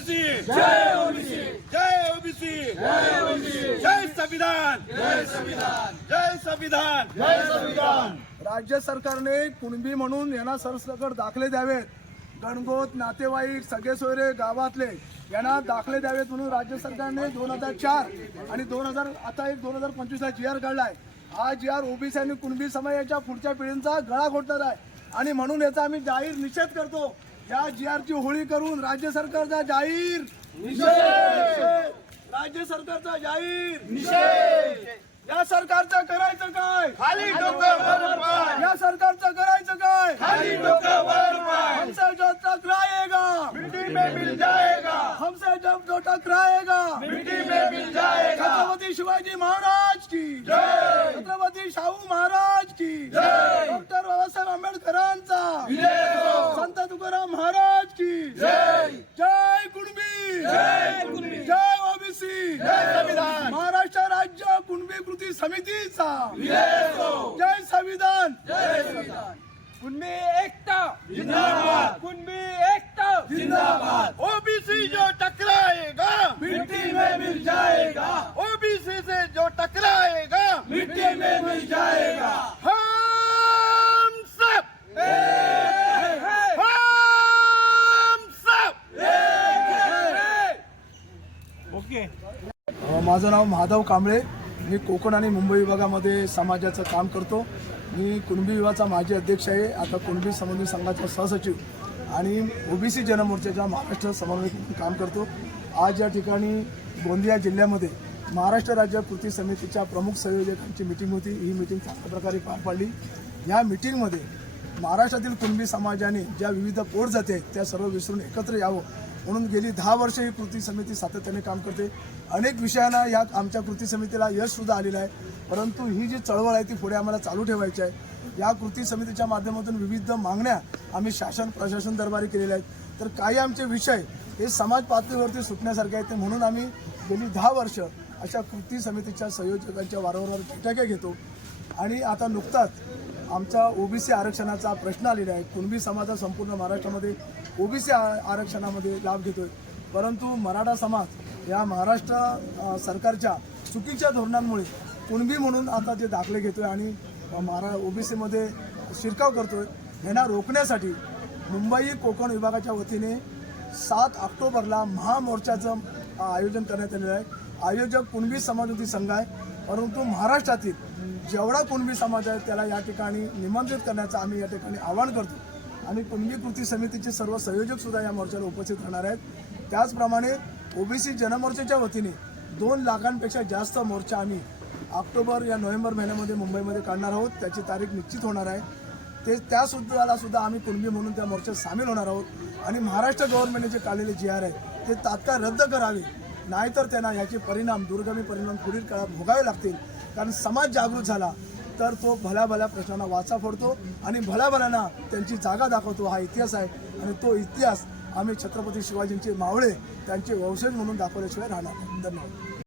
OBC. जय OBC. जय OBC. जय ओबीसी। जय संविधान। जय संविधान। जय संविधान। जय संविधान। राज्य सरकारने कुणबी म्हणून यांना सरसकट दाखले द्यावेत. गणगोत नातेवाईक सगळे सोयरे गावातले यांना दाखले द्यावेत म्हणून राज्य सरकारने दोन हजार चार आणि दोन हजार आता एक दोन हजार पंचवीसला जी आर काढलाय. हा जी आर ओबीसी आणि कुणबी समाजाच्या पुढच्या पिढींचा गळा घोटणार आहे. आणि म्हणून याचा आम्ही जाहीर निषेध करतो. या जी आरची होळी करून राज्य सरकारचा जाहीर. निषेध! राज्य सरकारचा जाहीर. निषेध! या सरकारचं करायचं काय? खाली या सरकारचं करायचं कृती समितीचा जय संविधान। जय संविधान। कुणबी एकता। जिंदाबाद। कुणबी एकता। जिंदाबाद। ओबीसी जो टकराएगा। मिट्टी में मिल जाएगा। ओबीसी से जो टकराएगा। मिट्टी में मिल जाएगा। हम सब। हम सब। माझं नाव माधव कांबळे. मी कोकण आणि मुंबई विभागामध्ये समाजाचं काम करतो. मी कुणबी विभागाचा माजी अध्यक्ष आहे. आता कुणबी समन्वय संघाचा सहसचिव आणि ओबीसी जनमोर्चाच्या महाराष्ट्र समन्वय काम करतो. आज या ठिकाणी गोंदिया जिल्ह्यामध्ये महाराष्ट्र राज्य कृती समितीच्या प्रमुख संयोजकांची मीटिंग होती. ही मीटिंग चांगल्या प्रकारे पार पाडली. या मीटिंगमध्ये महाराष्ट्रातील कुणबी समाजाने ज्या विविध पोट जाते त्या सर्व विसरून एकत्र यावं म्हणून गेली दहा वर्ष ही कृती समिती सातत्याने काम करते. अनेक विषयांना या आमच्या कृती समितीला यश सुद्धा आलेलं आहे. परंतु ही जी चळवळ आहे ती पुढे आम्हाला चालू ठेवायची आहे. या कृती समितीच्या माध्यमातून विविध मागण्या आम्ही शासन प्रशासन दरबारी केलेल्या आहेत. तर काही आमचे विषय हे समाज पातळीवरती सुटण्यासारखे आहेत. ते म्हणून आम्ही गेली दहा वर्ष अशा कृती समितीच्या संयोजकांच्या वारंवार बैठका घेतो. आणि आता नुकताच आमचा ओबीसी आरक्षणाचा प्रश्न आलेला आहे. कुणबी समाज हा संपूर्ण महाराष्ट्रामध्ये ओबीसी आरक्षणामध्ये लाभ घेतोय. परंतु मराठा समाज या महाराष्ट्र सरकारच्या चुकीच्या धोरणांमुळे कुणबी म्हणून आता ते दाखले घेतोय आणि महारा ओबीसीमध्ये शिरकाव करतोय यांना रोखण्यासाठी मुंबई कोकण विभागाच्या वतीने सात ऑक्टोबरला महामोर्चाचं आयोजन करण्यात आलेलं आहे. आयोजक कुणबी समाजवादी संघ आहे परंतु महाराष्ट्रातील जेवढा कुणबी समाज आहे त्याला या ठिकाणी निमंत्रित करण्याचं आम्ही या ठिकाणी आवाहन करतो. आणि कुणबी कृती समितीचे सर्व संयोजक सुद्धा या मोर्चाला उपस्थित राहणार आहेत. त्याचप्रमाणे ओबीसी जनमोर्चाच्या वतीने दोन लाखांपेक्षा जास्त मोर्चा आम्ही ऑक्टोबर या नोव्हेंबर महिन्यामध्ये मुंबईमध्ये काढणार आहोत. त्याची तारीख निश्चित होणार आहे. ते त्या सुद्धा आम्ही कुणबी म्हणून त्या मोर्चात सामील होणार आहोत. आणि महाराष्ट्र गव्हर्नमेंटने जे काढलेले जी आर आहे ते तात्काळ रद्द करावे. नाहीतर त्यांना ह्याचे परिणाम दुर्गमी परिणाम पुढील काळात भोगावे लागतील. कारण समाज जागृत झाला तर तो भल्याभल्या भल्या प्रश्नांना वाचा फोडतो आणि भल्याभल्यांना त्यांची जागा दाखवतो. हा इतिहास आहे आणि तो इतिहास आम्ही छत्रपती शिवाजींचे मावळे त्यांचे वंशज म्हणून दाखवल्याशिवाय राहणार धन्यवाद.